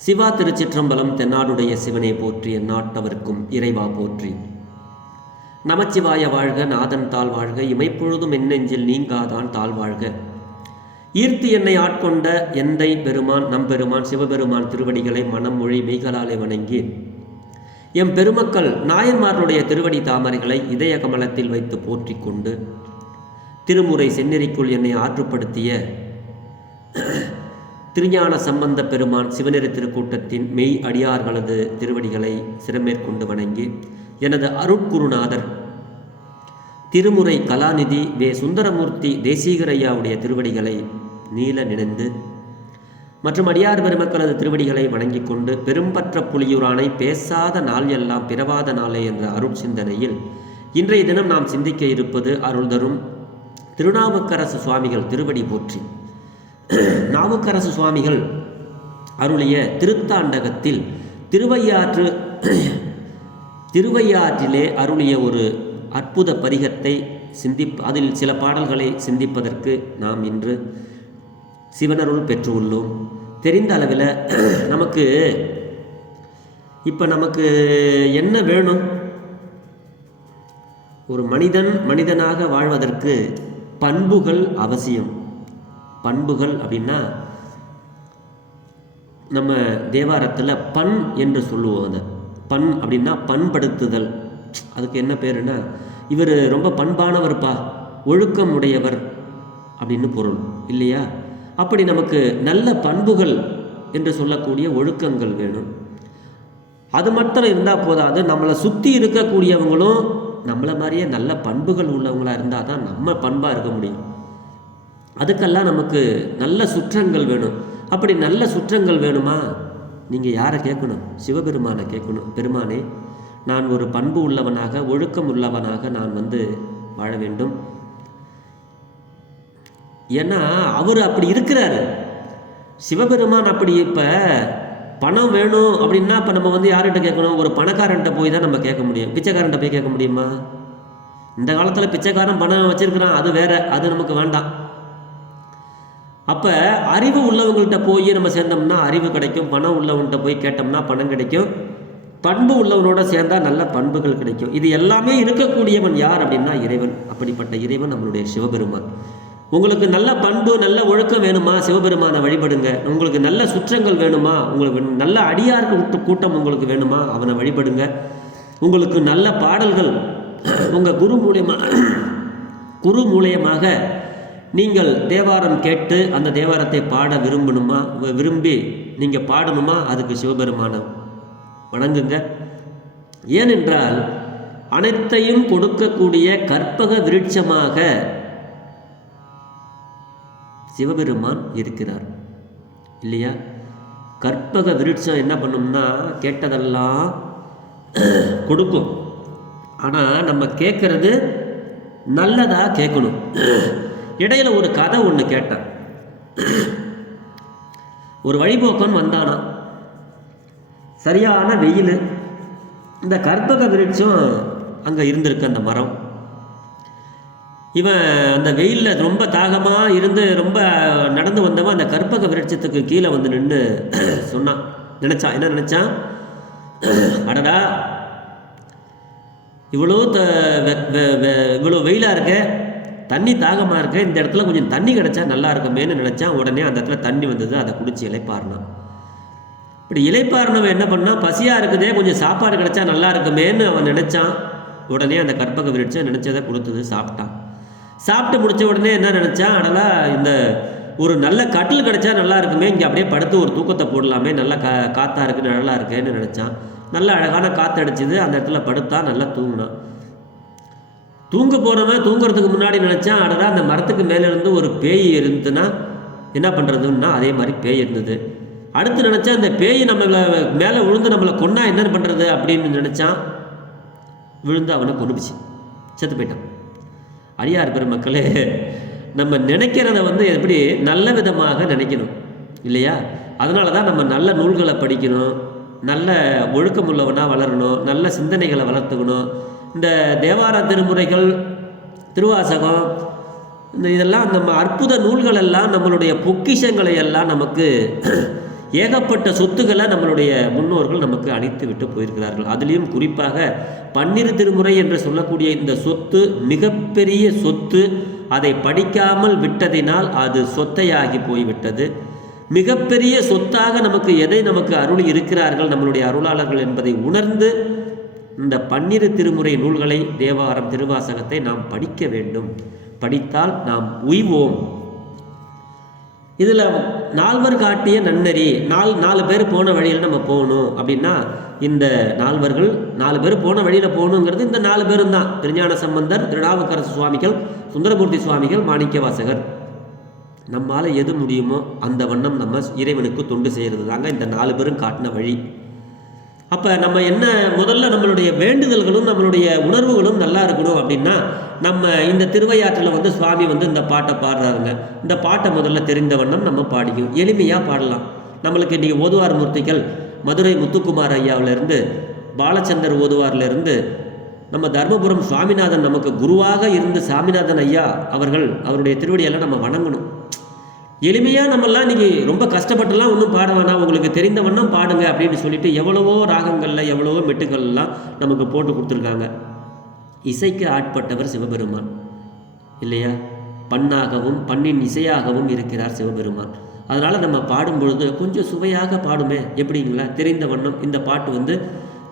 சிவா திருச்சிற்றம்பலம் தென்னாடுடைய சிவனை போற்றி எந்நாட்டவர்க்கும் இறைவா போற்றி. நமச்சிவாய வாழ்க நாதன் தாழ் வாழ்க இமைப்பொழுதும் என்னெஞ்சில் நீங்காதான் தாழ் வாழ்க. ஈர்த்தி என்னை ஆட்கொண்ட எந்தை பெருமான் நம்பெருமான் சிவபெருமான் திருவடிகளை மனம் மொழி மெய்களாலே வணங்கி எம் பெருமக்கள் நாயன்மார்களுடைய திருவடி தாமரைகளை இதய கமலத்தில் வைத்து போற்றிக் கொண்டு திருமுறை செந்நெறிக்குள் என்னை ஆற்றுப்படுத்திய திருஞான சம்பந்த பெருமான் சிவநெறி திருக்கூட்டத்தின் மெய் அடியார்களது திருவடிகளை சிறமேற்கொண்டு வணங்கி எனது அருட்குருநாதர் திருமுறை கலாநிதி வே. சுந்தரமூர்த்தி தேசிகரையாவுடைய திருவடிகளை நீல நினைந்து மற்றும் அடியார் பெருமக்களது திருவடிகளை வணங்கிக் கொண்டு பெரும்பற்ற புலியூரானை பேசாத நாள் எல்லாம் பிறவாத நாளே என்ற அருள் சிந்தனையில் இன்றைய தினம் நாம் சிந்திக்க இருப்பது அருள் தரும் திருநாவுக்கரசு சுவாமிகள் திருவடி போற்றி. நாவுக்கரசு சுவாமிகள் அருளிய திருத்தாண்டகத்தில் திருவையாற்று திருவையாற்றிலே அருளிய ஒரு அற்புத பதிகத்தை சிந்திப் அதில் சில பாடல்களை சிந்திப்பதற்கு நாம் இன்று சிவனருள் பெற்றுள்ளோம். தெரிந்த அளவில் நமக்கு இப்போ நமக்கு என்ன வேணும்? ஒரு மனிதன் மனிதனாக வாழ்வதற்கு பண்புகள் அவசியம். பண்புகள் அப்படின்னா நம்ம தேவாரத்தில் பண் என்று சொல்லுவோம் அதை. பண் அப்படின்னா பண்படுத்துதல். அதுக்கு என்ன பேருன்னா இவர் ரொம்ப பண்பானவர்ப்பா ஒழுக்கம் உடையவர் அப்படின்னு பொருள் இல்லையா? அப்படி நமக்கு நல்ல பண்புகள் என்று சொல்லக்கூடிய ஒழுக்கங்கள் வேணும். அது மட்டும் இருந்தால் போதாது நம்மளை சுற்றி இருக்கக்கூடியவங்களும் நம்மளை மாதிரியே நல்ல பண்புகள் உள்ளவங்களாக இருந்தால் தான் நம்ம பண்பாக இருக்க முடியும். அதுக்கெல்லாம் நமக்கு நல்ல சுற்றங்கள் வேணும். அப்படி நல்ல சுற்றங்கள் வேணுமா? நீங்கள் யாரை கேட்கணும்? சிவபெருமானை கேட்கணும். பெருமானே நான் ஒரு பண்பு உள்ளவனாக ஒழுக்கம் உள்ளவனாக நான் வந்து வாழ வேண்டும். ஏன்னா அவர் அப்படி இருக்கிறாரு. சிவபெருமான் அப்படி இப்போ பணம் வேணும் அப்படின்னா இப்போ நம்ம வந்து யார்கிட்ட கேட்கணும்? ஒரு பணக்காரன்ட்ட போய் தான் நம்ம கேட்க முடியும். பிச்சைக்காரன்ட்ட போய் கேட்க முடியுமா? இந்த காலத்தில் பிச்சைக்காரன் பணம் வச்சுருக்கிறான். அது வேற. அது நமக்கு வேண்டாம். அப்போ அறிவு உள்ளவங்கள்ட்ட போய் நம்ம சேர்ந்தோம்னா அறிவு கிடைக்கும் பணம் உள்ளவன்கிட்ட போய் கேட்டோம்னா பணம் கிடைக்கும். பண்பு உள்ளவனோட சேர்ந்தால் நல்ல பண்புகள் கிடைக்கும். இது எல்லாமே இருக்கக்கூடியவன் யார் அப்படின்னா இறைவன். அப்படிப்பட்ட இறைவன் நம்மளுடைய சிவபெருமான். உங்களுக்கு நல்ல பண்பு நல்ல ஒழுக்கம் வேணுமா? சிவபெருமானை வழிபடுங்க. உங்களுக்கு நல்ல சுற்றங்கள் வேணுமா? உங்களுக்கு நல்ல அடியார் கூட்டம் உங்களுக்கு வேணுமா? அவனை வழிபடுங்க. உங்களுக்கு நல்ல பாடல்கள் உங்கள் குரு மூலியமாக குரு மூலியமாக நீங்கள் தேவாரம் கேட்டு அந்த தேவாரத்தை பாட விரும்பணுமா? விரும்பி நீங்கள் பாடணுமா? அதுக்கு சிவபெருமானை வணங்குங்க. ஏனென்றால் அனைத்தையும் கொடுக்கக்கூடிய கற்பக விருட்சமாக சிவபெருமான் இருக்கிறார். இல்லையா? கற்பக விருட்சம் என்ன பண்ணும்னா கேட்டதெல்லாம் கொடுக்கும். ஆனால் நம்ம கேட்குறது நல்லதாக கேட்கணும் இடையில ஒரு கதை ஒன்று கேட்டேன். ஒரு வழிபோக்கன் வந்தானா சரியான வெயில். இந்த கற்பக விருட்சம் அங்கே இருந்திருக்கு அந்த மரம். இவன் அந்த வெயிலில் ரொம்ப தாகமாக இருந்து ரொம்ப நடந்து வந்தவன் அந்த கற்பக விருட்சத்துக்கு கீழே வந்து நின்று சொன்னான். நினச்சான் என்ன நினச்சான் அடடா இவ்வளோ த வெ- வெ- வெ- இவ்வளோ வெயிலாக இருக்க. தண்ணி தாகமாக இருக்க இந்த இடத்துல கொஞ்சம் தண்ணி கிடச்சா நல்லா இருக்குமேன்னு நினச்சான் உடனே அந்த இடத்துல தண்ணி வந்தது அதை குடிச்சு இலைப்பாரினான் இப்படி இலைப்பாரினவன் என்ன பண்ணான் பசியாக இருக்குதே கொஞ்சம் சாப்பாடு கிடைச்சா நல்லா இருக்குமேன்னு அவன் நினச்சான். உடனே அந்த கற்பக விருட்சம் நினச்சதை கொடுத்தது சாப்பிட்டான். சாப்பிட்டு முடிச்ச உடனே என்ன நினச்சான் அடலா இந்த ஒரு நல்ல கட்டில் கிடைச்சா நல்லா இருக்குமே இங்கே அப்படியே படுத்து ஒரு தூக்கத்தை போடலாமே நல்லா கா காற்றா இருக்குன்னு நல்லா இருக்கேன்னு நினச்சான். நல்ல அழகான காற்று அடிச்சுது அந்த இடத்துல படுத்தா நல்லா தூங்கினான். தூங்க போகிறவன் தூங்குறதுக்கு முன்னாடி நினச்சான் அடடா அந்த மரத்துக்கு மேலே இருந்து ஒரு பேய் இருந்துன்னா என்ன பண்ணுறதுன்னா அதே மாதிரி பேய் இருந்தது. அடுத்து நினச்சா அந்த பேய் நம்மளை மேலே விழுந்து நம்மளை கொன்னா என்ன பண்ணுறது அப்படின்னு நினச்சான் விழுந்து அவனை கொண்டுபிச்சு செத்து போயிட்டான். அடியார் பெருமக்களே நம்ம நினைக்கிறத வந்து எப்படி நல்ல விதமாக நினைக்கணும் இல்லையா? அதனால தான் நம்ம நல்ல நூல்களை படிக்கணும் நல்ல ஒழுக்கமுள்ளவனாக வளரணும் நல்ல சிந்தனைகளை வளர்த்துக்கணும் இந்த தேவார திருமுறைகள் திருவாசகம் இந்த இதெல்லாம் நம்ம அற்புத நூல்கள் எல்லாம் நம்மளுடைய பொக்கிஷங்களை எல்லாம் நமக்கு ஏகப்பட்ட சொத்துக்களை நம்மளுடைய முன்னோர்கள் நமக்கு அளித்து விட்டு போயிருக்கிறார்கள். அதுலேயும் குறிப்பாக பன்னிரு திருமுறை என்று சொல்லக்கூடிய இந்த சொத்து மிகப்பெரிய சொத்து அதை படிக்காமல் விட்டதினால் அது சொத்தையாகி போய்விட்டது. மிகப்பெரிய சொத்தாக நமக்கு எதை நமக்கு அருள் இருக்கிறார்கள் நம்மளுடைய அருளாளர்கள் என்பதை உணர்ந்து இந்த பன்னிரு திருமுறை நூல்களை தேவாரம் திருவாசகத்தை நாம் படிக்க வேண்டும். படித்தால் நாம் உய்வோம். இதில் நால்வர் காட்டிய நன்னறி நாலு நாலு பேர் போன வழியில் நம்ம போகணும். அப்படின்னா இந்த நால்வர்கள் நாலு பேர் போன வழியில் போகணுங்கிறது இந்த நாலு பேரும் தான். திருஞான சம்பந்தர் திருநாவுக்கரசு சுவாமிகள் சுந்தரமூர்த்தி சுவாமிகள் மாணிக்கவாசகர். நம்மால் எது முடியுமோ அந்த வண்ணம் நம்ம இறைவனுக்கு தொண்டு செய்கிறது தாங்க இந்த நாலு பேரும் காட்டின வழி. அப்போ நம்ம என்ன முதல்ல நம்மளுடைய வேண்டுதல்களும் நம்மளுடைய உணர்வுகளும் நல்லா இருக்கணும் அப்படின்னா நம்ம இந்த திருவையாற்றில் வந்து சுவாமி வந்து இந்த பாட்டை பாடுறாருங்க. இந்த பாட்டை முதல்ல தெரிந்த வண்ணம் நம்ம பாடிக்கும் எளிமையாக பாடலாம். நம்மளுக்கு இன்றைக்கி ஓதுவார் மூர்த்திகள் மதுரை முத்துக்குமார் ஐயாவிலேருந்து பாலச்சந்தர் ஓதுவார்லேருந்து நம்ம தர்மபுரம் சுவாமிநாதன் நமக்கு குருவாக இருந்து சாமிநாதன் ஐயா அவர்கள் அவருடைய திருவடியெல்லாம் நம்ம வணங்கணும். எளிமையாக நம்மெல்லாம் இன்றைக்கி ரொம்ப கஷ்டப்பட்டுலாம் ஒன்றும் பாட வேணாம். உங்களுக்கு தெரிந்த வண்ணம் பாடுங்க அப்படின்னு சொல்லிட்டு எவ்வளவோ ராகங்களில் எவ்வளவோ மெட்டுக்கள்லாம் நமக்கு போட்டு கொடுத்துருக்காங்க. இசைக்கு ஆட்பட்டவர் சிவபெருமான். இல்லையா? பண்ணாகவும் பண்ணின் இசையாகவும் இருக்கிறார் சிவபெருமான். அதனால் நம்ம பாடும் பொழுது கொஞ்சம் சுவையாக பாடுமே. எப்படிங்களா? தெரிந்த வண்ணம். இந்த பாட்டு வந்து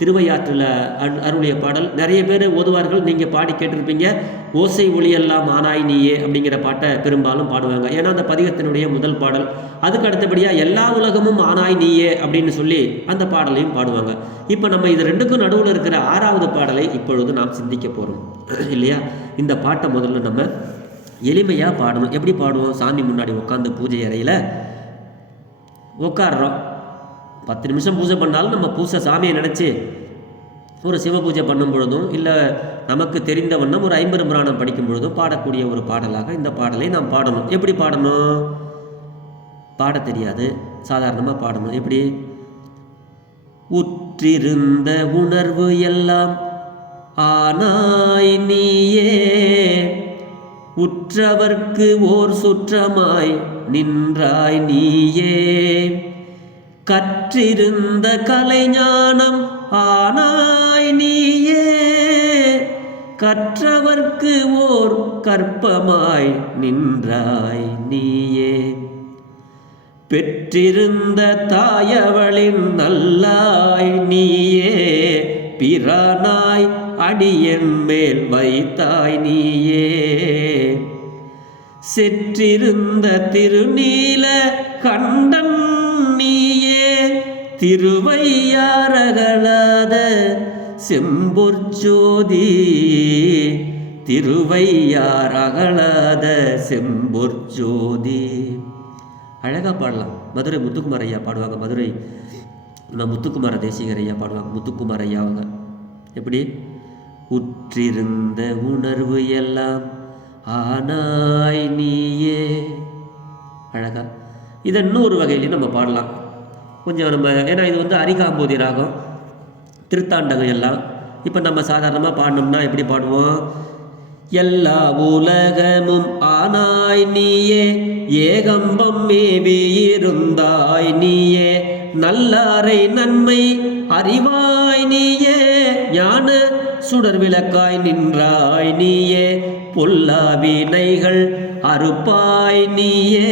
திருவையாற்றில் அரு அருளிய பாடல். நிறைய பேர் ஓதுவார்கள் நீங்கள் பாடி கேட்டிருப்பீங்க. ஓசை ஒளியெல்லாம் ஆனாய் நீயே அப்படிங்கிற பாட்டை பெரும்பாலும் பாடுவாங்க. ஏன்னா அந்த பதிகத்தினுடைய முதல் பாடல். அதுக்கு அடுத்தபடியாக எல்லா உலகமும் ஆனாய் நீயே அப்படின்னு சொல்லி அந்த பாடலையும் பாடுவாங்க. இப்போ நம்ம இது ரெண்டுக்கும் நடுவில் இருக்கிற ஆறாவது பாடலை இப்பொழுது நாம் சிந்திக்க போகிறோம் இல்லையா? இந்த பாட்டை முதல்ல நம்ம எளிமையாக பாடணும். எப்படி பாடுவோம்? சாமி முன்னாடி உட்காந்து பூஜை அறையில் உட்காடுறோம் பத்து நிமிஷம் பூஜை பண்ணாலும் நம்ம பூசை சாமியை நினச்சி ஒரு சிவ பூஜை பண்ணும் பொழுதும் இல்லை நமக்கு தெரிந்த வண்ணம் ஒரு ஐம்பது புராணம் படிக்கும் பொழுதும் பாடக்கூடிய ஒரு பாடலாக இந்த பாடலை நாம் பாடணும். எப்படி பாடணும்? பாட தெரியாது. சாதாரணமாக பாடணும். எப்படி? உற்றிருந்த உணர்வு எல்லாம் ஆனாய் நீயே உற்றவர்க்கு ஓர் சுற்றமாய் நின்றாய் நீயே. கற்றிருந்த கலைஞானம் ஆனாய் நீயே. கற்றவர்க்கு ஓர் கற்பமாய் நின்றாய் நீயே. பெற்றிருந்த தாயவளின் நல்லாய் நீயே. பிரானாய் அடியன் மேல் வைத்தாய் நீயே. செற்றிருந்த திருநீல கண்டன் நீயே. திருவையாரகளாத செம்பொற்சோதி திருவையாரகளாத செம்பொற்சோதி அழகாக பாடலாம். மதுரை முத்துக்குமார் ஐயா பாடுவாங்க. மதுரை நம்ம முத்துக்குமார தேசிகர் ஐயா பாடுவாங்க. முத்துக்குமார் ஐயா அவங்க. எப்படி? உற்றிருந்த உணர்வு எல்லாம் ஆனாய் நீயே. அழகா. இதை இன்னொரு வகையிலையும் நம்ம பாடலாம். கொஞ்சம் நம்ம ஏன்னா இது வந்து அரிகாம்போதி ராகம் திருத்தாண்டகம் எல்லாம். இப்போ நம்ம சாதாரணமாக பாடினோம்னா எப்படி பாடுவோம்? எல்லா உலகமும் ஆனாய் நீயே ஏகம்பம் மேவி இருந்தாய் நீயே. நல்லாரை நன்மை அறிவாய் நீயே ஞான சுடர் விளக்காய் நின்றாய் நீயே. பொல்லா வினைகள் அறுப்பாய் நீயே.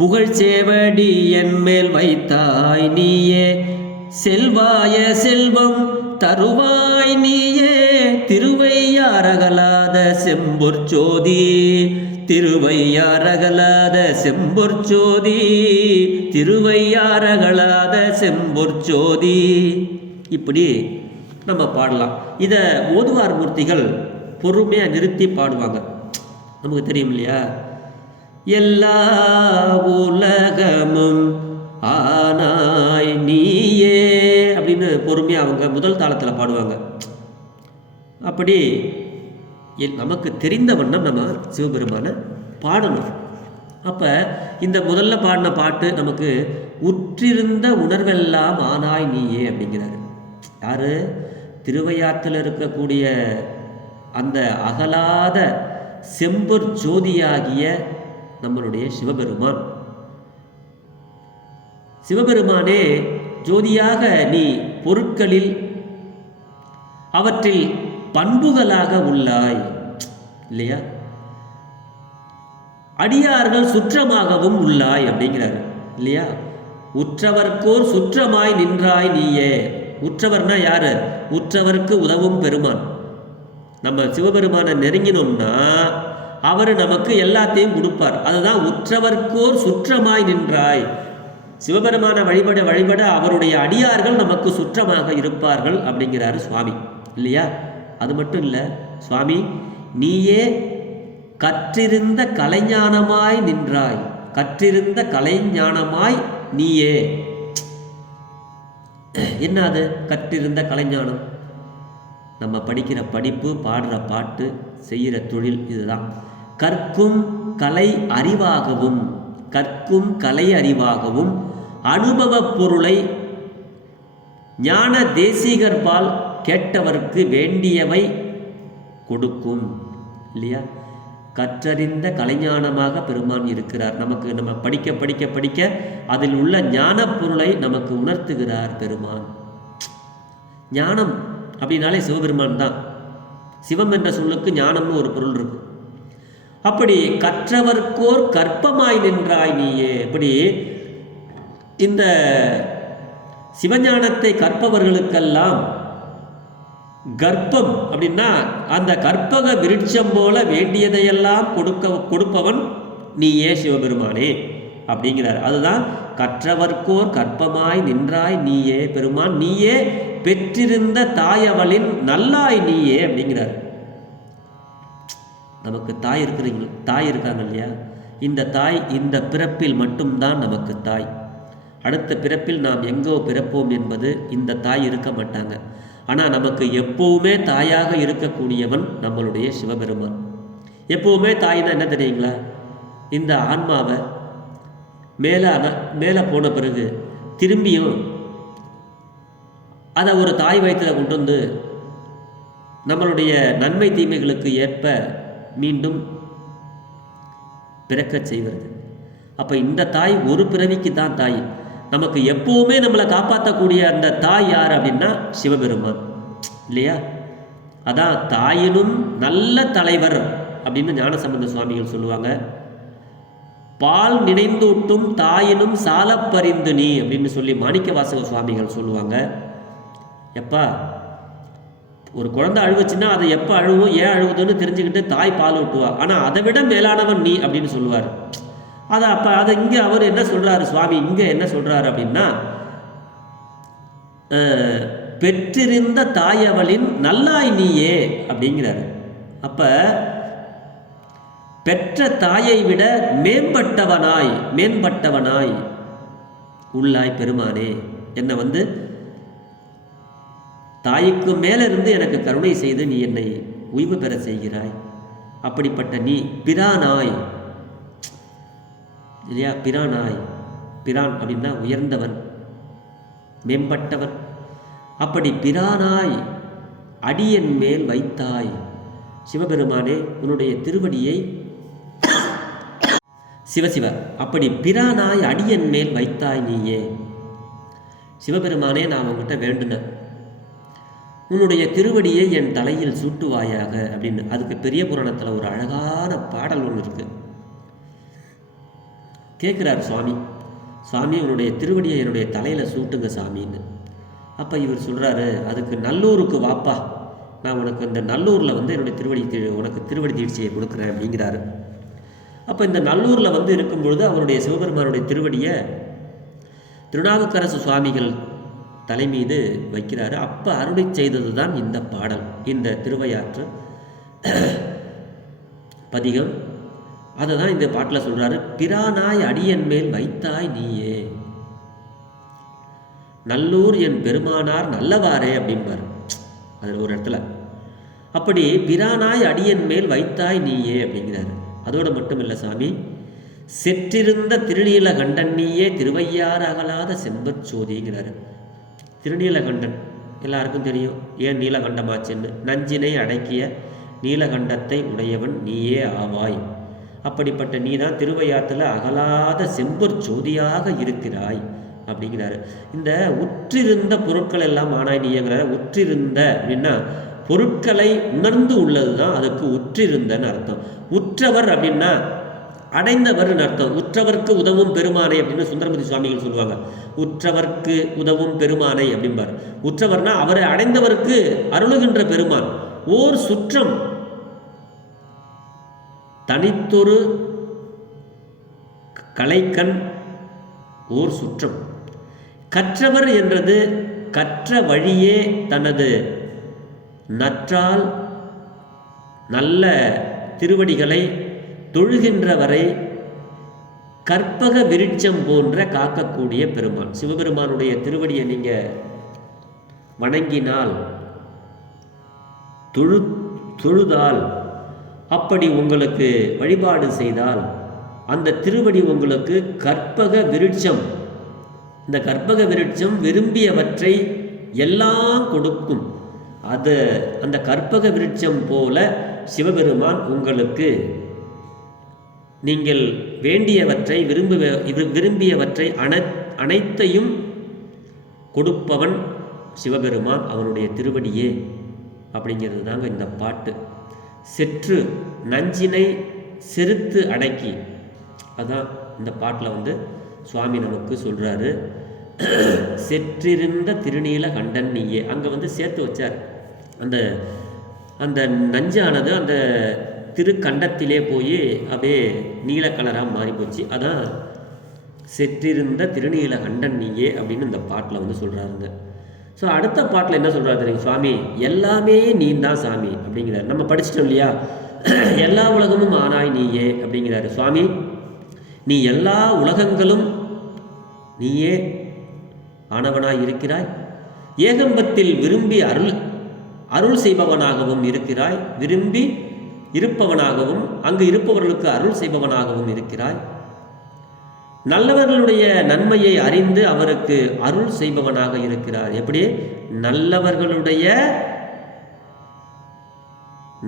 புகழ்ச்சேவடி என் மேல் வைத்தாய் நீயே. செல்வாய செல்வம் தருவாய் நீயே. திருவையாரகலாத செம்பொற்சோதி திருவையாரகலாத செம்பொற்சோதி திருவையாரகலாத செம்பொற்சோதி இப்படி நம்ம பாடலாம். இதை ஓதுவார் மூர்த்திகள் பொறுமையாக நிறுத்தி பாடுவாங்க. நமக்கு தெரியும் இல்லையா? எல்லா உலகமும் ஆனாய் நீயே அப்படின்னு பொறுமையாக அவங்க முதல் தாளத்தில் பாடுவாங்க. அப்படி நமக்கு தெரிந்த வண்ணம் நம்ம சிவபெருமானை பாடணும். அப்போ இந்த முதல்ல பாடின பாட்டு நமக்கு உற்றிருந்த உணர்வெல்லாம் ஆனாய் நீயே அப்படிங்கிறாரு. யாரு? திருவையாற்றில் இருக்கக்கூடிய அந்த அகலாத செம்பொற் ஜோதியாகிய நம்மளுடைய சிவபெருமான். சிவபெருமானே ஜோதியாக நீ பொருட்களில் அவற்றில் பண்புகளாக உள்ளாய். இல்லையா? அடியார்கள் சுற்றமாகவும் உள்ளாய் அப்படிங்கிறாரு. இல்லையா? உற்றவர்க்கோர் சுற்றமாய் நின்றாய் நீயே. உற்றவர்னா யாரு? உற்றவர்க்கு உதவும் பெருமான். நம்ம சிவபெருமானை நெருங்கினோம்னா அவர் நமக்கு எல்லாத்தையும் கொடுப்பார். அதுதான் உற்றவர்க்கோர் சுற்றமாய் நின்றாய். சிவபெருமான வழிபட வழிபட அவருடைய அடியார்கள் நமக்கு சுற்றமாக இருப்பார்கள் அப்படிங்கிறாரு சுவாமி. இல்லையா? அது மட்டும் இல்லை சுவாமி நீயே கற்றிருந்த கலைஞானமாய் நின்றாய். கற்றிருந்த கலைஞானமாய் நீயே. என்ன அது? கற்றிருந்த கலைஞானம். நம்ம படிக்கிற படிப்பு பாடுற பாட்டு செய்கிற தொழில் இதுதான். கற்கும் கலை அறிவாகவும் கற்கும் கலை அறிவாகவும் அனுபவப் பொருளை ஞான தேசிகர்பால் கேட்டவர்க்கு வேண்டியவை கொடுக்கும். இல்லையா? கற்றறிந்த கலைஞானமாக பெருமான் இருக்கிறார். நமக்கு நம்ம படிக்க படிக்க படிக்க அதில் உள்ள ஞானப் பொருளை நமக்கு உணர்த்துகிறார் பெருமான். ஞானம் அப்படின்னாலே சிவபெருமான் தான். சிவம் என்ற சொல்லுக்கு ஞானம்னு ஒரு பொருள் இருக்கு. அப்படி கற்றவர்க்கோர் கற்பமாய் நின்றாய் நீயே. இப்படி இந்த சிவஞானத்தை கற்பவர்களுக்கெல்லாம் கர்ப்பம் அப்படின்னா அந்த கற்பக விருட்சம் போல வேண்டியதையெல்லாம் கொடுக்க கொடுப்பவன் நீயே சிவபெருமானே அப்படிங்கிறார். அதுதான் கற்றவர்க்கோர் கற்பமாய் நின்றாய் நீயே பெருமான். நீயே பெற்றிருந்த தாயவளின் நல்லாய் நீயே அப்படிங்கிறார். நமக்கு தாய் இருக்கிறீங்க தாய் இருக்காங்க இல்லையா? இந்த தாய் இந்த பிறப்பில் மட்டும்தான் நமக்கு தாய். அடுத்த பிறப்பில் நாம் எங்கோ பிறப்போம் என்பது இந்த தாய் இருக்க மாட்டாங்க. ஆனால் நமக்கு எப்போவுமே தாயாக இருக்கக்கூடியவன் நம்மளுடைய சிவபெருமான். எப்போவுமே தாய்னா என்ன தெரியுங்களா? இந்த ஆன்மாவை மேலே அன மேலே போன பிறகு திரும்பியும் அதை ஒரு தாய் வயிற்றில் கொண்டு வந்து நம்மளுடைய நன்மை தீமைகளுக்கு ஏற்ப மீண்டும் பிறக்கச் செய்வது அப்போ இந்த தாய் ஒரு பிறவிக்கு தான் தாய். நமக்கு எப்பவுமே நம்மளை காப்பாற்றக்கூடிய அந்த தாய் யார் அப்படின்னா சிவபெருமான். இல்லையா? அதான் தாயினும் நல்ல தலைவர் அப்படின்னு ஞானசம்பந்த சுவாமிகள் சொல்லுவாங்க. பால் நினைந்தூட்டும் தாயினும் சாலப்பறிந்து நீ அப்படின்னு சொல்லி மாணிக்க வாசக சுவாமிகள் சொல்லுவாங்க. எப்பா ஒரு குழந்தை அழுவச்சுன்னா அதை எப்போ அழுவும் ஏன் அழுவுதுன்னு தெரிஞ்சுக்கிட்டு தாய் பால் ஊட்டுவா. ஆனால் அதை விட மேலானவன் நீ அப்படின்னு சொல்லுவார். அதை அப்போ அதை இங்கே அவர் என்ன சொல்கிறாரு சுவாமி? இங்கே என்ன சொல்கிறாரு அப்படின்னா பெற்றிருந்த தாயவளின் நல்லாய் நீயே அப்படிங்கிறாரு. அப்போ பெற்ற தாயை விட மேம்பட்டவனாய் மேம்பட்டவனாய் உள்ளாய் பெருமானே என்னை வந்து தாய்க்கு மேலிருந்து எனக்கு கருணை செய்து நீ என்னை உய்வு பெற செய்கிறாய். அப்படிப்பட்ட நீ பிரானாய். இல்லையா? பிரானாய். பிரான் அப்படின்னா உயர்ந்தவன் மேம்பட்டவன். அப்படி பிரானாய் அடியன் மேல் வைத்தாய். சிவபெருமானே உன்னுடைய திருவடியை சிவசிவ அப்படி பிரானாய் அடியன் மேல் வைத்தாய் நீயே. சிவபெருமானே நான் உங்ககிட்ட வேண்டுனேன் உன்னுடைய திருவடியை என் தலையில் சூட்டுவாயாக அப்படின்னு. அதுக்கு பெரிய புராணத்தில் ஒரு அழகான பாடல் ஒன்று இருக்கு. கேட்குறார் சுவாமி. சுவாமி உன்னுடைய திருவடியை என்னுடைய தலையில் சூட்டுங்க சாமின்னு. அப்போ இவர் சொல்கிறாரு அதுக்கு நல்லூருக்கு வாப்பா. நான் உனக்கு இந்த நல்லூரில் வந்து என்னுடைய திருவடி தி- உனக்கு திருவடி தீட்சியை கொடுக்குறேன் அப்படிங்கிறாரு. அப்போ இந்த நல்லூரில் வந்து இருக்கும்பொழுது அவருடைய சிவபெருமானுடைய திருவடியை திருநாவுக்கரசு சுவாமிகள் தலைமீது வைக்கிறாரு. அப்போ அருளை செய்தது தான் இந்த பாடல் இந்த திருவையாற்று பதிகம். அதை தான் இந்த பாட்டில் சொல்கிறாரு பிரானாய் அடியன் மேல் வைத்தாய் நீயே. நல்லூர் என் பெருமானார் நல்லவாறே அப்படிம்பார். அதில் ஒரு இடத்துல. அப்படி பிரானாய் அடியன் மேல் வைத்தாய் நீயே அப்படிங்கிறாரு. அதோடு மட்டும் இல்லை சாமி செற்றிருந்த திருநீலகண்டன் நீயே திருவையாறு அகலாத செம்பற் சோதிங்கிறாரு. திருநீலகண்டன். எல்லாருக்கும் தெரியும் ஏன் நீலகண்டமாச்சுன்னு நஞ்சினை அடக்கிய நீலகண்டத்தை உடையவன் நீயே ஆவாய். அப்படிப்பட்ட நீதான் திருவையாற்றில் அகலாத செம்பர் ஜோதியாக இருக்கிறாய் அப்படிங்கிறாரு. இந்த உற்றிருந்த பொருட்கள் எல்லாம் ஆனாய் நீங்கிறாரு உற்றிருந்த அப்படின்னா பொருட்களை உணர்ந்து உள்ளது தான் அதுக்கு உற்றிருந்தன்னு அர்த்தம். உற்றவர் அப்படின்னா அடைந்தவர்னு அர்த்தம். உற்றவர்க்கு உதவும் பெருமானை அப்படின்னு சுந்தரமதி சுவாமிகள் சொல்லுவாங்க. உற்றவர்க்கு உதவும் பெருமானை அப்படிம்பார். உற்றவர்னா அவரை அடைந்தவருக்கு அருளுகின்ற பெருமான். ஓர் சுற்றம். தனித்தொரு கலைக்கண். ஓர் சுற்றம். கற்றவர் என்றது கற்ற வழியே தனது நற்றால் நல்ல திருவடிகளை தொழுகின்றவரை கற்பக விருட்சம் போன்ற காக்கக்கூடிய பெருமான். சிவபெருமானுடைய திருவடியை நீங்கள் வணங்கினால் தொழு தொழுதால் அப்படி உங்களுக்கு வழிபாடு செய்தால் அந்த திருவடி உங்களுக்கு கற்பக விருட்சம் இந்த கற்பக விருட்சம் விரும்பியவற்றை எல்லாம் கொடுக்கும். அது அந்த கற்பக விருட்சம் போல சிவபெருமான் உங்களுக்கு நீங்கள் வேண்டியவற்றை விரும்புவ இது- விரும்பியவற்றை அனை அனைத்தையும் கொடுப்பவன் சிவபெருமான் அவனுடைய திருவடியே அப்படிங்கிறது தாங்க இந்த பாட்டு. செற்று நஞ்சினை செருத்து அடக்கி. அதான் இந்த பாட்டில் வந்து சுவாமி நமக்கு சொல்கிறாரு செற்றிருந்த திருநீல கண்டன் நீயே. அங்கே வந்து சேர்த்து வச்சார். அந்த அந்த நஞ்சானது அந்த திருக்கண்டத்திலே போய் அப்படியே நீல கலராக மாறி போச்சு. அதான் செற்றிருந்த திருநீல கண்டன் நீயே அப்படின்னு இந்த பாட்டில் வந்து சொல்கிறாருங்க ஸோ அடுத்த பாட்டில் என்ன சொல்கிறாரு தெரியுங்க சுவாமி? எல்லாமே நீ தான் சாமி அப்படிங்கிறார். நம்ம படிச்சிட்டோம் இல்லையா? எல்லா உலகமும் ஆனாய் நீயே அப்படிங்கிறாரு. சுவாமி நீ எல்லா உலகங்களும் நீயே ஆனவனாய் இருக்கிறாய். ஏகம்பத்தில் விரும்பி அருள் அருள் செய்பவனாகவும் இருக்கிறாய். விரும்பி இருப்பவனாகவும் அங்கு இருப்பவர்களுக்கு அருள் செய்பவனாகவும் இருக்கிறாய். நல்லவர்களுடைய நன்மையை அறிந்து அவருக்கு அருள் செய்பவனாக இருக்கிறார். எப்படி? நல்லவர்களுடைய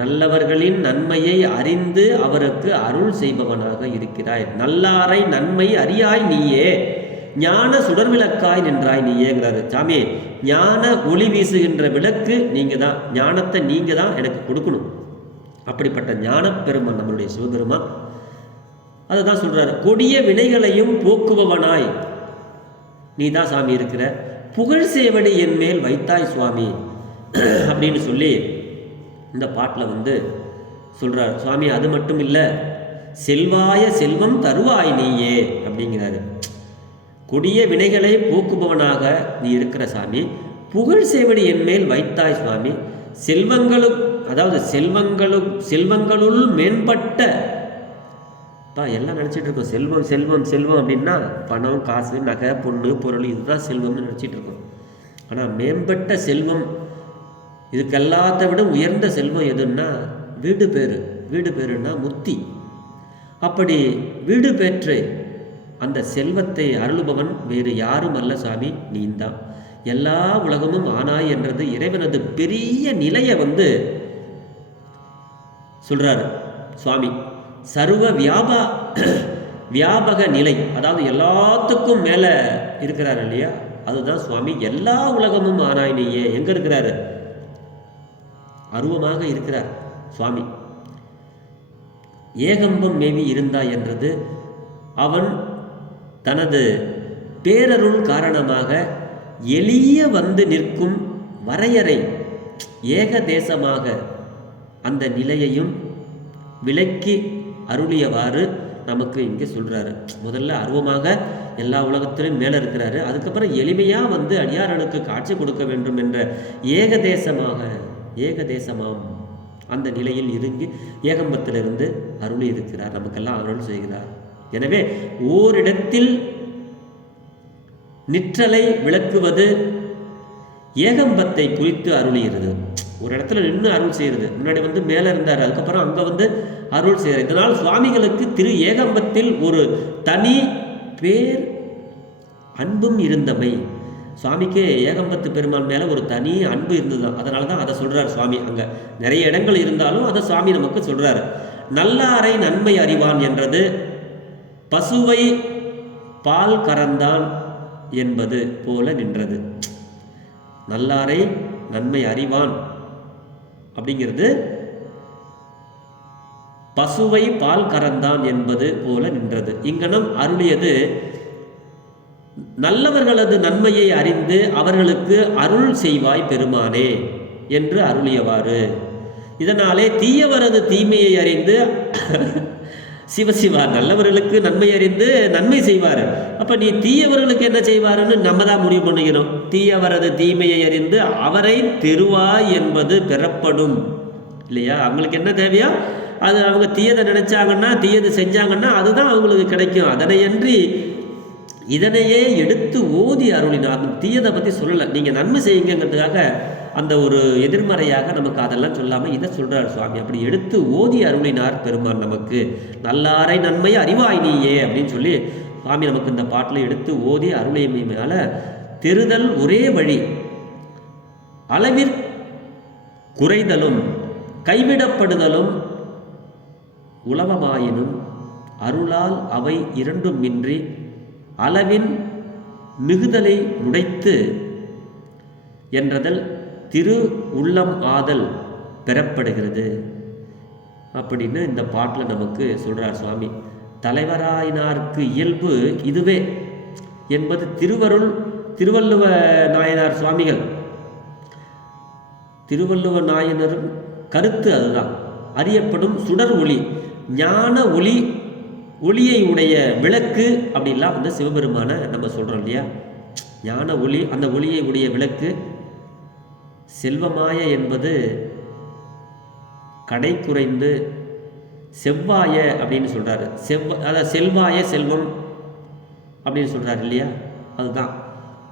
நல்லவர்களின் நன்மையை அறிந்து அவருக்கு அருள் செய்பவனாக இருக்கிறாய். நல்லாரை நன்மை அறியாய் நீயே. ஞான சுடர்விளக்காய் நின்றாய் நீயேங்கிறாரு சாமி ஞான ஒளி வீசுகின்ற விளக்கு நீங்க தான் ஞானத்தை நீங்க தான் எனக்கு கொடுக்கணும். அப்படிப்பட்ட ஞானப்பெருமான் நம்மளுடைய சிவபெருமான். அதை தான் சொல்கிறார் கொடிய வினைகளையும் போக்குபவனாய். நீ தான் சாமி இருக்கிற புகழ் சேவடி என் மேல் வைத்தாய் சுவாமி. அப்படின்னு சொல்லி இந்த பாட்டில் வந்து சொல்கிறார் சுவாமி அது மட்டும் இல்லை செல்வாய செல்வம் தருவாய் நீயே அப்படிங்கிறாரு. கொடிய வினைகளை போக்குபவனாக நீ இருக்கிற சாமி புகழ் சேவடி என் மேல் வைத்தாய் சுவாமி. செல்வங்களு அதாவது செல்வங்களும் செல்வங்களுள் மேம்பட்ட பா எல்லாம் நினச்சிட்டு இருக்கோம். செல்வம் செல்வம் செல்வம் அப்படின்னா பணம் காசு நகை பொண்ணு பொருள் இதுதான் செல்வம்னு நினச்சிட்டு இருக்கோம். ஆனால் மேம்பட்ட செல்வம் இதுக்கு எல்லாத்த விட உயர்ந்த செல்வம் எதுன்னா வீடு பேர். வீடு பேருன்னா முத்தி. அப்படி வீடு பெற்று அந்த செல்வத்தை அருளுபவன் வேறு யாரும் அல்ல சாமி நீந்தான். எல்லா உலகமும் ஆனாய் என்றது இறைவனது பெரிய நிலையை வந்து சொல்றாரு. சுவாமி சர்வ வியாபா வியாபக நிலை அதாவது எல்லாத்துக்கும் மேலே இருக்கிறார் இல்லையா? அதுதான் சுவாமி எல்லா உலகமும் ஆனாய் நீயே எங்க இருக்கிறாரு? அருவமாக இருக்கிறார் சுவாமி. ஏகம்பம் மேவி இருந்தாய் என்றது அவன் தனது பேரருள் காரணமாக எளிய வந்து நிற்கும் வரையறை ஏகதேசமாக அந்த நிலையையும் விலக்கி அருளியவாறு நமக்கு இங்கே சொல்கிறாரு முதல்ல அருவமாக எல்லா உலகத்திலும் மேலே இருக்கிறாரு. அதுக்கப்புறம் எளிமையாக வந்து அடியாரனுக்கு காட்சி கொடுக்க வேண்டும் என்ற ஏகதேசமாக ஏகதேசமாம் அந்த நிலையில் இறங்கி ஏகம்பத்திலிருந்து அருளி இருக்கிறார் நமக்கெல்லாம் அருள் செய்கிறார். எனவே ஓரிடத்தில் நிற்றலை விளக்குவது ஏகம்பத்தை குறித்து அருளிகிறது ஒரு இடத்துல நின்று அருள் செய்கிறது. முன்னாடி வந்து மேலே இருந்தார் அதுக்கப்புறம் அங்கே வந்து அருள் செய்கிறார். இதனால் சுவாமிகளுக்கு திரு ஏகம்பத்தில் ஒரு தனி பேர் அன்பும் இருந்தமை. சுவாமிக்கு ஏகம்பத்து பெருமான் மேலே ஒரு தனி அன்பு இருந்ததுதான் அதனால தான் அதை சொல்கிறார் சுவாமி அங்கே. நிறைய இடங்கள் இருந்தாலும் அதை சுவாமி நமக்கு சொல்கிறாரு. நல்லாரை நன்மை அறிவான் என்றது பசுவை பால் கறந்தான் என்பது போல நின்றது. நல்லாரை நன்மை அறிவான் அப்படிங்கிறது பசுவை பால் கறந்தான் என்பது போல நின்றது. இங்கனம் அருளியது நல்லவர்களது நன்மையை அறிந்து அவர்களுக்கு அருள் செய்வாய் பெருமானே என்று அருளியவாறு. இதனாலே தீயவரது தீமையை அறிந்து சிவசிவா நல்லவர்களுக்கு நன்மை அறிந்து நன்மை செய்வார். அப்போ நீ தீயவர்களுக்கு என்ன செய்வாருன்னு நம்ம தான் முடிவு பண்ணுகிறோம் தீயவரது தீமையை அறிந்து அவரை தெருவாய் என்பது பெறப்படும். இல்லையா? அவங்களுக்கு என்ன தேவையோ அது அவங்க தீயதை நினைச்சாங்கன்னா தீயது செஞ்சாங்கன்னா அதுதான் அவங்களுக்கு கிடைக்கும். அதனையன்றி இதனையே எடுத்து ஓதி அருளினார் தீயதை பற்றி சொல்லலை. நீங்கள் நன்மை செய்யுங்கிறதுக்காக அந்த ஒரு எதிர்மறையாக நமக்கு அதெல்லாம் சொல்லாமல் இதை சொல்கிறார் சுவாமி. அப்படி எடுத்து ஓதி அருளினார் பெருமான் நமக்கு. நல்லாரை நன்மை அறிவாய் நீயே அப்படின்னு சொல்லி சுவாமி நமக்கு இந்த பாட்டில் எடுத்து ஓதி அருளைமை மேல தெருதல் ஒரே வழி அளவிற் குறைதலும் கைவிடப்படுதலும் உலவமாயினும் அருளால் அவை இரண்டுமின்றி அளவின் மிகுதலை முடைத்து என்றதில் திரு உள்ளம் ஆதல் பெறப்படுகிறது. அப்படின்னு இந்த பாட்டில் நமக்கு சொல்கிறார் சுவாமி தலைவராயினார்க்கு இயல்பு இதுவே என்பது திருவருள் திருவள்ளுவ நாயனார் சுவாமிகள். திருவள்ளுவ நாயனரும் கருத்து அதுதான். அறியப்படும் சுடர் ஒளி ஞான ஒளி ஒளியை உடைய விளக்கு அப்படின்லாம் வந்து சிவபெருமான நம்ம சொல்கிறோம் இல்லையா? ஞான ஒளி அந்த ஒளியை உடைய விளக்கு செல்வமாய என்பது கடை குறைந்து செவ்வாய அப்படின்னு சொல்கிறாரு செவ்வ அதாவது செல்வாய செல்வம் அப்படின்னு சொல்கிறாரு இல்லையா? அதுதான்.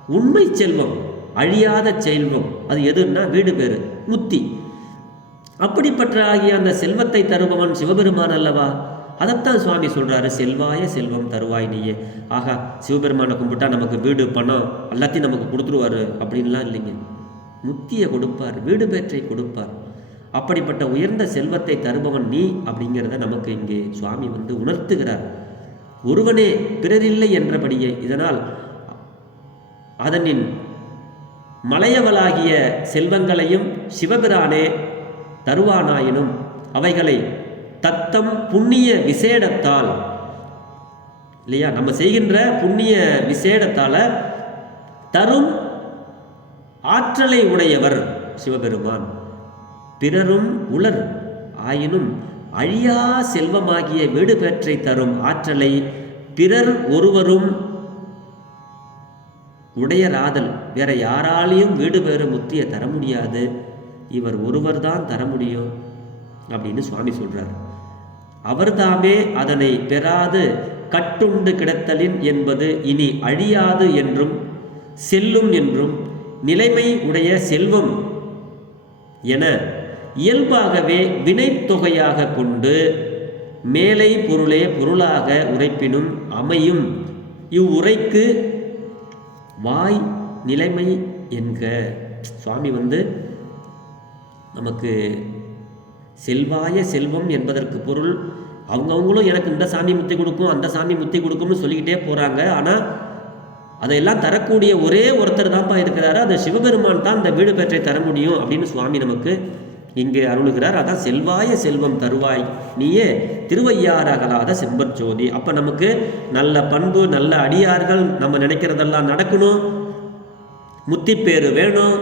உண்மை செல்வம் அழியாத செல்வம் அது எதுன்னா வீடு பேரு முத்தி அப்படிப்பட்ட ஆகிய அந்த செல்வத்தை தருபவன் சிவபெருமான் அல்லவா? அதைத்தான் சுவாமி சொல்கிறாரு செல்வாய செல்வம் தருவாய் நீயே. ஆகா சிவபெருமானை கும்பிட்டா நமக்கு வீடு பணம் எல்லாத்தையும் நமக்கு கொடுத்துருவாரு அப்படின்லாம் இல்லைங்க. முத்தியை கொடுப்பார் வீடு பேற்றை கொடுப்பார். அப்படிப்பட்ட உயர்ந்த செல்வத்தை தருபவன் நீ அப்படிங்கிறத நமக்கு இங்கே சுவாமி வந்து உணர்த்துகிறார். ஒருவனே பிறரில்லை என்றபடியே இதனால் அதனின் மலையவளாகிய செல்வங்களையும் சிவபிரானே தருவானாயினும் அவைகளை தத்தம் புண்ணிய விசேடத்தால் இல்லையா? நம்ம செய்கின்ற புண்ணிய விசேடத்தால் தரும் ஆற்றலை உடையவர் சிவபெருமான். பிறரும் உலர் ஆயினும் அழியா செல்வமாகிய வீடு பெற்றை தரும் ஆற்றலை பிறர் ஒருவரும் உடையராதல். வேற யாராலையும் வீடு பெற முத்திய தர முடியாது. இவர் ஒருவர் தான் தர முடியும் அப்படின்னு சுவாமி சொல்றார். அவர்தாமே அதனை பெறாது கட்டுண்டு கிடத்தலின் என்பது இனி அழியாது என்றும் செல்லும் என்றும் நிலைமை உடைய செல்வம் என இயல்பாகவே வினைத்தொகையாக கொண்டு மேலை பொருளே பொருளாக உரைப்பினும் அமையும். இவ்வுரைக்கு வாய் நிலைமை என்க. சுவாமி வந்து நமக்கு செல்வாய செல்வம் என்பதற்கு பொருள். அவங்கவுங்களும் எனக்கு இந்த சாமி முத்தி கொடுக்கும் அந்த சாமி முத்தி கொடுக்கும்னு சொல்லிக்கிட்டே போகிறாங்க ஆனால் அதையெல்லாம் தரக்கூடிய ஒரே ஒருத்தர் தான்ப்பா இருக்கிறாரு. அது சிவபெருமான் தான் இந்த வீடு பெற்றை தர முடியும் அப்படின்னு சுவாமி நமக்கு இங்கே அருளுகிறார். அதான் செல்வாய செல்வம் தருவாய். நீயே திருவையாறகலாத செம்பற்சோதி அப்போ நமக்கு நல்ல பண்பு நல்ல அடியார்கள் நம்ம நினைக்கிறதெல்லாம் நடக்கணும். முத்திப்பேறு வேணும்.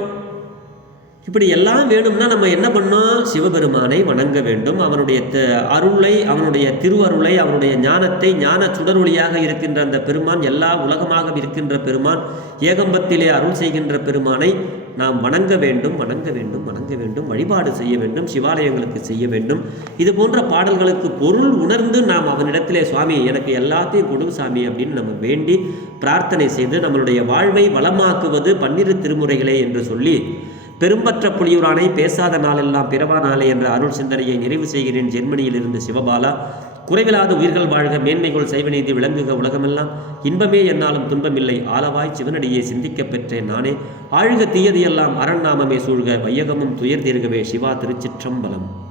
இப்படி எல்லாம் வேணும்னா நம்ம என்ன பண்ணோம் சிவபெருமானை வணங்க வேண்டும். அவனுடைய த- அருளை அவனுடைய திருவருளை அவனுடைய ஞானத்தை ஞான சுடரொளியாக இருக்கின்ற அந்த பெருமான் எல்லா உலகமாக இருக்கின்ற பெருமான் ஏகம்பத்திலே அருள் செய்கின்ற பெருமானை நாம் வணங்க வேண்டும் வணங்க வேண்டும் வணங்க வேண்டும் வழிபாடு செய்ய வேண்டும் சிவாலயங்களுக்கு செய்ய வேண்டும். இது போன்ற பாடல்களுக்கு பொருள் உணர்ந்து நாம் அவனிடத்திலே சுவாமி எனக்கு எல்லாத்தையும் கொடு சாமி அப்படின்னு நம்ம வேண்டி பிரார்த்தனை செய்து நம்மளுடைய வாழ்வை வளமாக்குவது பன்னிரு திருமுறைகளே என்று சொல்லி பெரும்பற்ற புலியூரானை பேசாத நாளெல்லாம் பிறவா நாளே என்ற அருள் சிந்தனையை நிறைவு செய்கிறேன் ஜெர்மனியிலிருந்து சிவபாலா. குறைவிலாத உயிர்கள் வாழ்க மேன்மைகள் செய்வநீதி விளங்குக உலகமெல்லாம் இன்பமே என்னாலும் துன்பமில்லை. ஆலவாய் சிவனடியே சிந்திக்கப் பெற்றேன் நானே. ஆழ்க தீயதையெல்லாம் அரண் நாமமே சூழ்க வையகமும் துயர் தீர்கவே சிவா திருச்சிற்றம்பலம்.